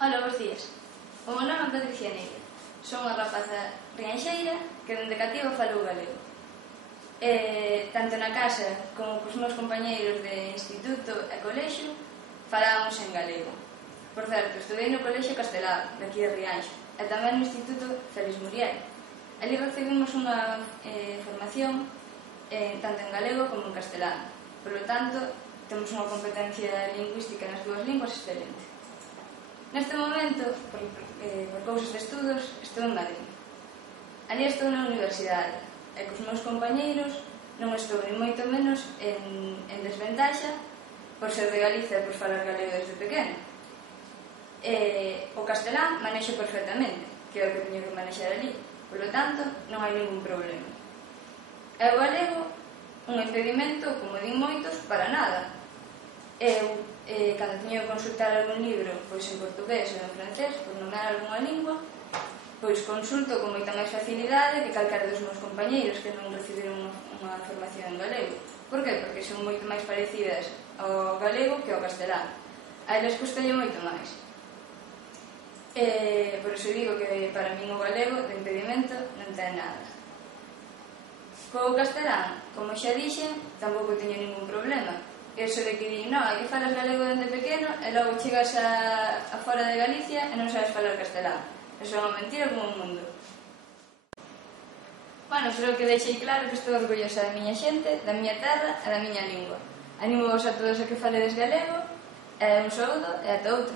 Ola, bons días. O meu nome é Patricia Neira. Son unha rapaza rianxeira que dende cativa falo galego. Tanto na casa como cos meus compañeiros de instituto e colexio falábamos en galego. Por certo, estudei no colexio Castelao, de aquí de Rianxo, e tamén no instituto Félix Muriel. Ali recibimos unha formación tanto en galego como en castelán. Por lo tanto, temos unha competencia lingüística nas dúas linguas excelente. Neste momento, por cousas de estudos, estou en Madrid. Ali estou na universidade, e cos meus compañeiros non estou ni moito menos en desventaxa por ser de Galicia e por falar galego desde pequeno. O castelán manexo perfectamente, que é o que teño que manexar ali. Por lo tanto, non hai ningún problema. E o galego, un impedimento, como din moitos, para nada. Eu, cando teño que consultar algún libro, pois en portugués ou en francés, por nomear algunha lingua, pois consulto con moita máis facilidade que calquera dos meus compañeiros que non recibiron unha formación en galego. Por que? Porque son moito máis parecidas ao galego que ao castelán. A eles custalle moito máis. Por iso digo que para min o galego de impedimento non ten nada. Co castelán, como xa dixen, tampouco teño ningún problema. Eso de que di, non, hai que falas galego dende pequeno e logo chegas a fora de Galicia e non sabes falar castelán. Eso é unha mentira como un mundo. Bueno, creo que deixei claro que estou orgullosa da miña xente, da miña terra e da miña lingua. Animo vos a todos a que faledes galego, e un saúdo e ata outra.